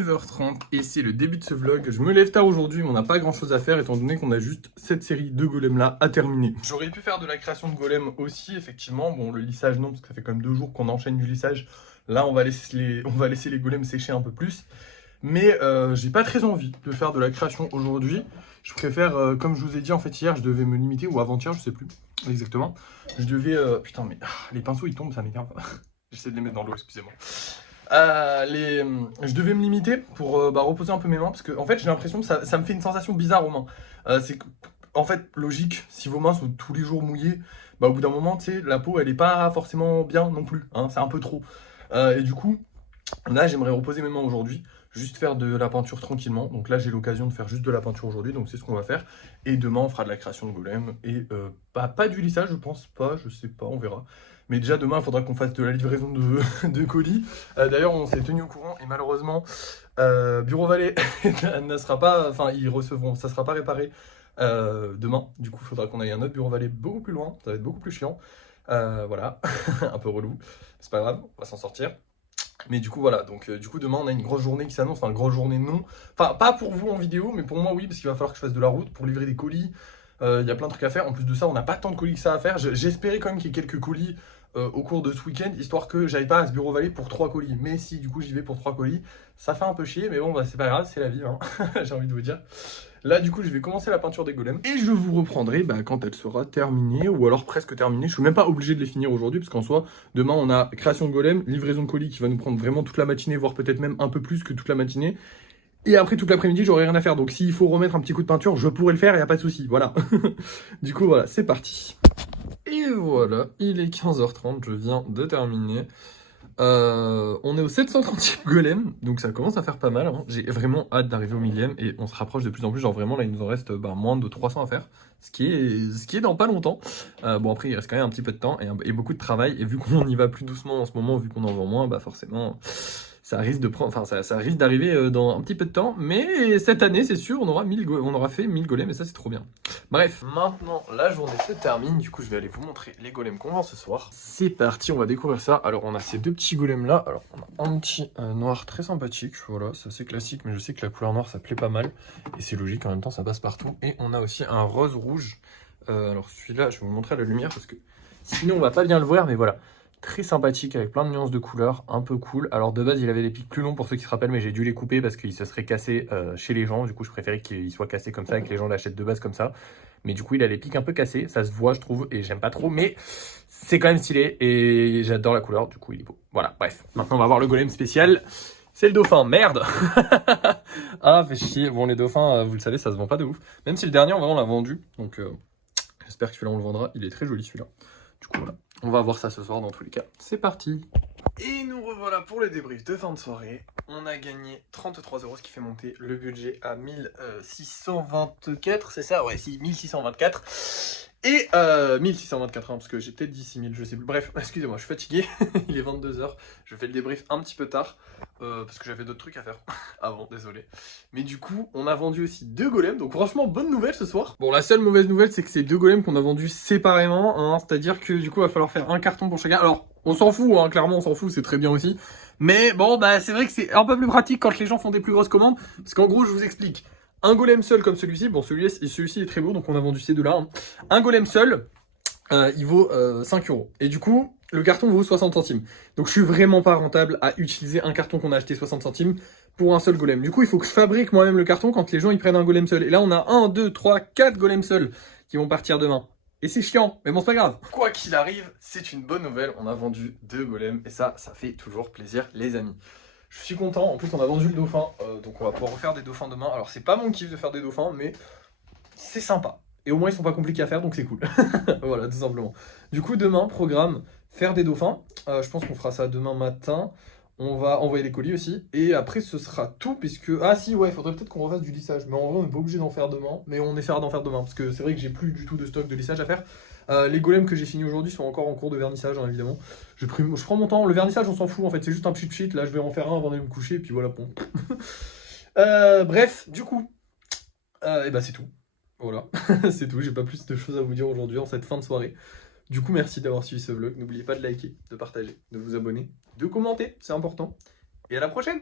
9h30 et c'est le début de ce vlog. Je me lève tard aujourd'hui, mais on n'a pas grand chose à faire étant donné qu'on a juste cette série de golems là à terminer. J'aurais pu faire de la création de golems aussi, effectivement. Bon, le lissage non, parce que ça fait quand même 2 jours qu'on enchaîne du lissage. Là, on va laisser les golems sécher un peu plus. Mais j'ai pas très envie de faire de la création aujourd'hui. Je préfère, comme je vous ai dit en fait hier, je devais me limiter, ou avant-hier, je sais plus exactement. Je devais... putain, mais les pinceaux ils tombent, ça m'énerve. J'essaie de les mettre dans l'eau, excusez-moi. Je devais me limiter pour reposer un peu mes mains parce que en fait j'ai l'impression que ça me fait une sensation bizarre aux mains. C'est en fait logique, si vos mains sont tous les jours mouillées, bah, au bout d'un moment, tu sais, la peau elle est pas forcément bien non plus, hein, c'est un peu trop. Et du coup, là j'aimerais reposer mes mains aujourd'hui, juste faire de la peinture tranquillement. Donc là j'ai l'occasion de faire juste de la peinture aujourd'hui, donc c'est ce qu'on va faire. Et demain on fera de la création de golem et pas du lissage, je pense pas, je sais pas, on verra. Mais déjà demain il faudra qu'on fasse de la livraison de colis. D'ailleurs on s'est tenu au courant et malheureusement Bureau Vallée ne sera pas, enfin ils recevront, ça sera pas réparé demain. Du coup il faudra qu'on aille à un autre Bureau Vallée beaucoup plus loin, ça va être beaucoup plus chiant. Voilà, un peu relou, c'est pas grave, on va s'en sortir. Mais du coup voilà, donc du coup demain on a une grosse journée qui s'annonce, enfin une grosse journée non, enfin pas pour vous en vidéo, mais pour moi oui, parce qu'il va falloir que je fasse de la route pour livrer des colis, il y a plein de trucs à faire, en plus de ça on n'a pas tant de colis que ça à faire, j'espérais quand même qu'il y ait quelques colis au cours de ce week-end, histoire que j'aille pas à ce Bureau Vallée pour 3 colis, mais si du coup j'y vais pour 3 colis, ça fait un peu chier, mais bon bah c'est pas grave, c'est la vie, hein. J'ai envie de vous dire. Là du coup je vais commencer la peinture des golems et je vous reprendrai quand elle sera terminée ou alors presque terminée. Je suis même pas obligé de les finir aujourd'hui parce qu'en soi demain on a création de golem, livraison de colis qui va nous prendre vraiment toute la matinée, voire peut-être même un peu plus que toute la matinée. Et après toute l'après-midi j'aurai rien à faire, donc s'il faut remettre un petit coup de peinture je pourrai le faire, y a pas de souci, voilà. Du coup voilà, c'est parti. Et voilà, il est 15h30, je viens de terminer. On est au 730e golem, donc ça commence à faire pas mal, hein. J'ai vraiment hâte d'arriver au millième et on se rapproche de plus en plus, genre vraiment là il nous en reste moins de 300 à faire, ce qui est dans pas longtemps. Bon après il reste quand même un petit peu de temps et beaucoup de travail, et vu qu'on y va plus doucement en ce moment, vu qu'on en vend moins, bah forcément ça risque de prendre, enfin ça risque d'arriver dans un petit peu de temps, mais cette année c'est sûr on aura fait 1000 golems et ça c'est trop bien. Bref, maintenant la journée se termine, du coup je vais aller vous montrer les golems qu'on vend ce soir. C'est parti, on va découvrir ça. Alors on a ces deux petits golems là, alors on a un petit noir très sympathique, voilà, c'est assez classique, mais je sais que la couleur noire ça plaît pas mal, et c'est logique, en même temps ça passe partout. Et on a aussi un rose rouge, alors celui-là je vais vous montrer à la lumière parce que sinon on va pas bien le voir, mais voilà. Très sympathique avec plein de nuances de couleurs, un peu cool. Alors de base il avait des pics plus longs pour ceux qui se rappellent, mais j'ai dû les couper parce qu'il se serait cassé chez les gens. Du coup je préférais qu'il soit cassé comme ça et que les gens l'achètent de base comme ça. Mais du coup il a les pics un peu cassés, ça se voit je trouve, et j'aime pas trop, mais c'est quand même stylé et j'adore la couleur, du coup il est beau. Voilà, bref, maintenant on va voir le golem spécial. C'est le dauphin, merde. Ah fait chier, bon les dauphins vous le savez ça se vend pas de ouf. Même si le dernier on l'a vendu, donc j'espère que celui-là on le vendra, il est très joli celui-là. Du coup voilà, on va voir ça ce soir dans tous les cas. C'est parti. Et nous revoilà pour le débrief de fin de soirée. On a gagné 33 €, ce qui fait monter le budget à 1624, c'est ça? Ouais, si, 1624. Et 1624, hein, parce que j'ai peut-être dit 6000, je sais plus. Bref, excusez-moi, je suis fatigué. Il est 22 h. Je fais le débrief un petit peu tard, parce que j'avais d'autres trucs à faire avant, désolé. Mais du coup, on a vendu aussi 2 golems, donc franchement, bonne nouvelle ce soir. Bon, la seule mauvaise nouvelle, c'est que c'est 2 golems qu'on a vendus séparément, hein, c'est-à-dire que du coup, il va falloir faire un carton pour chacun. Alors, on s'en fout, hein, clairement, on s'en fout, c'est très bien aussi. Mais bon, bah c'est vrai que c'est un peu plus pratique quand les gens font des plus grosses commandes, parce qu'en gros, je vous explique. Un golem seul comme celui-ci, bon celui-ci est très beau, donc on a vendu ces deux-là. Hein. Un golem seul, il vaut 5 €. Et du coup, le carton vaut 60 centimes. Donc je suis vraiment pas rentable à utiliser un carton qu'on a acheté 60 centimes pour un seul golem. Du coup, il faut que je fabrique moi-même le carton quand les gens ils prennent un golem seul. Et là, on a 1, 2, 3, 4 golems seuls qui vont partir demain. Et c'est chiant, mais bon, c'est pas grave. Quoi qu'il arrive, c'est une bonne nouvelle. On a vendu 2 golems et ça fait toujours plaisir, les amis. Je suis content, en plus on a vendu le dauphin, donc on va pouvoir refaire des dauphins demain. Alors c'est pas mon kiff de faire des dauphins, mais c'est sympa. Et au moins ils sont pas compliqués à faire, donc c'est cool. Voilà, tout simplement. Du coup demain, programme, faire des dauphins. Je pense qu'on fera ça demain matin. On va envoyer les colis aussi. Et après ce sera tout, puisque... Ah si, ouais, il faudrait peut-être qu'on refasse du lissage. Mais en vrai on n'est pas obligé d'en faire demain. Mais on essaiera d'en faire demain, parce que c'est vrai que j'ai plus du tout de stock de lissage à faire. Les golems que j'ai fini aujourd'hui sont encore en cours de vernissage, hein, évidemment. Je prends mon temps. Le vernissage, on s'en fout, en fait. C'est juste un pchit. Là, je vais en faire un avant d'aller me coucher, et puis voilà, bon. Bref, du coup, et bah c'est tout. Voilà, c'est tout. J'ai pas plus de choses à vous dire aujourd'hui en cette fin de soirée. Du coup, merci d'avoir suivi ce vlog. N'oubliez pas de liker, de partager, de vous abonner, de commenter, c'est important. Et à la prochaine!